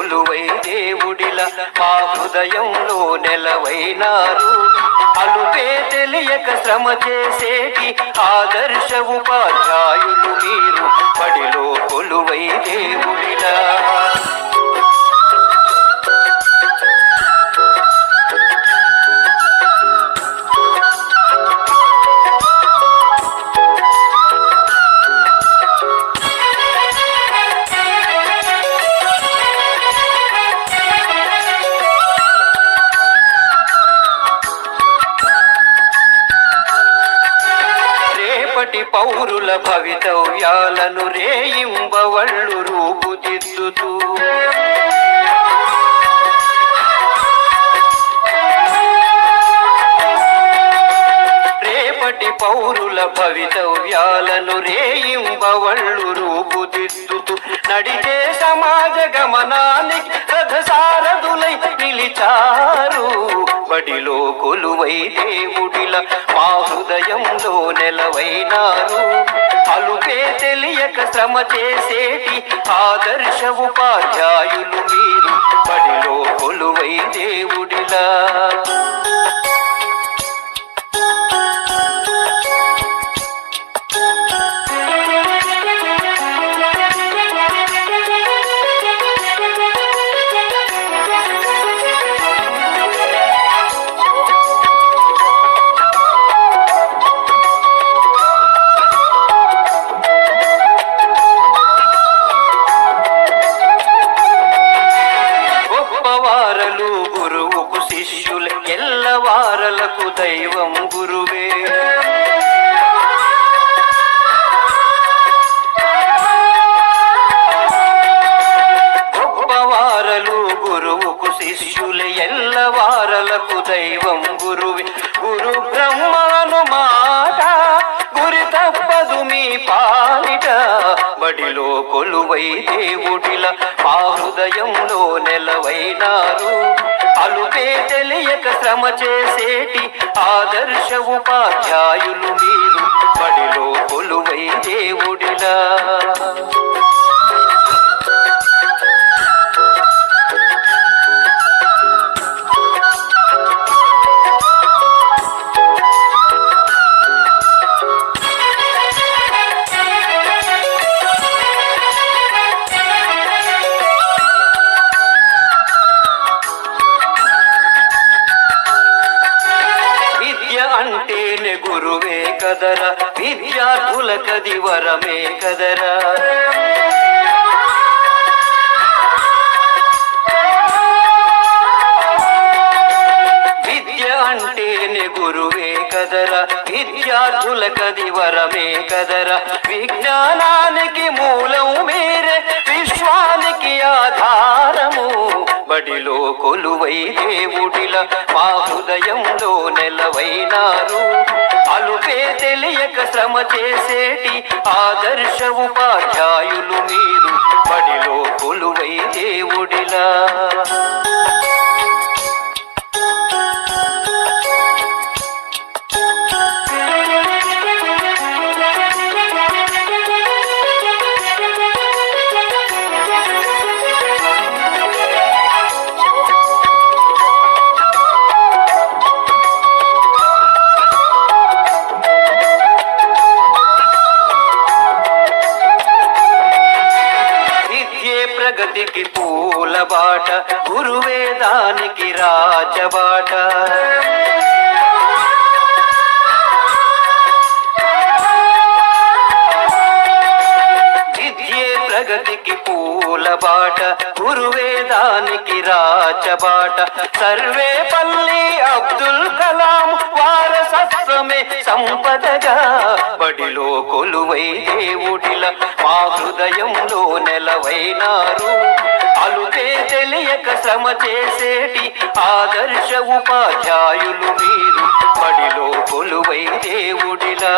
కొలువై దేవుడిలా మా హృదయంలో నెలవైనారు. అలుపే తెలియక శ్రమ చేసేటి ఆదర్శ ఉపాధ్యాయులు మీరు బడిలో కొలువై దేవుడిలా. పౌరుల భవితవ్యాలను రేయింబవళ్ళు రూపుదిద్దుతూ రేపటి పౌరుల భవితవ్యాలను రేయింబవళ్ళు రూపుదిద్దుతూ నడిచే సమాజ గమనానికి రథసారథులై నిలిచారు. బడిలో కొలువై దేవుడిలా మా హృదయంలో నెలవైనారు. అలుపే తెలియక శ్రమ చేసేటి ఆదర్శ ఉపాధ్యాయులు మీరు బడిలో కొలువై దేవుడిలా. గురువుకు శిష్యులు ఎల్లవారలకు దైవం గురువే. గొప్పవారలు గురువుకు శిష్యులు ఎల్లవారలకు దైవం గురువే. గురు బ్రహ్మను మాట గురి తప్పదు మీ పాలిట బడిలో కొలువై దేవుడిలా మా హృదయంలో నెలవైనారు. అలుపే తెలియక శ్రమ చేసేటి ఆదర్శ ఉపాధ్యాయులు మీరు బడిలో కొలువై దేవుడిలా. అంటేనే గురువే కదరా విద్యార్థులకది వరమే కదరా. విద్య అంటేనే గురువే కదరా విద్యార్థులకది వరమే కదరా. విజ్ఞానానికి మూలం మీరే విశ్వానికి ఆధారము బడిలో కొలువై దేవుడిలా మా హృదయంలో నెలవైనారు. అలుపే తెలియక శ్రమ చేసేటి ఆదర్శ ఉపాధ్యాయులు మీరు బడిలో కొలువై దేవుడిలా. ప్రగతికి పూల బాట గురువేదానికి రాజబాట. విద్యే ప్రగతికి పూల బాట గురువేదానికి రాజబాట. సర్వేపల్లి అబ్దుల్ కలాం వారసత్వమే సంపదగా బడిలో కొలువై దేవుడిలా మా హృదయంలో నెలవైనారు. అలుపే తెలియక శ్రమ చేసేటి ఆదర్శ ఉపాధ్యాయులు మీరు బడిలో కొలువై దేవుడిలా.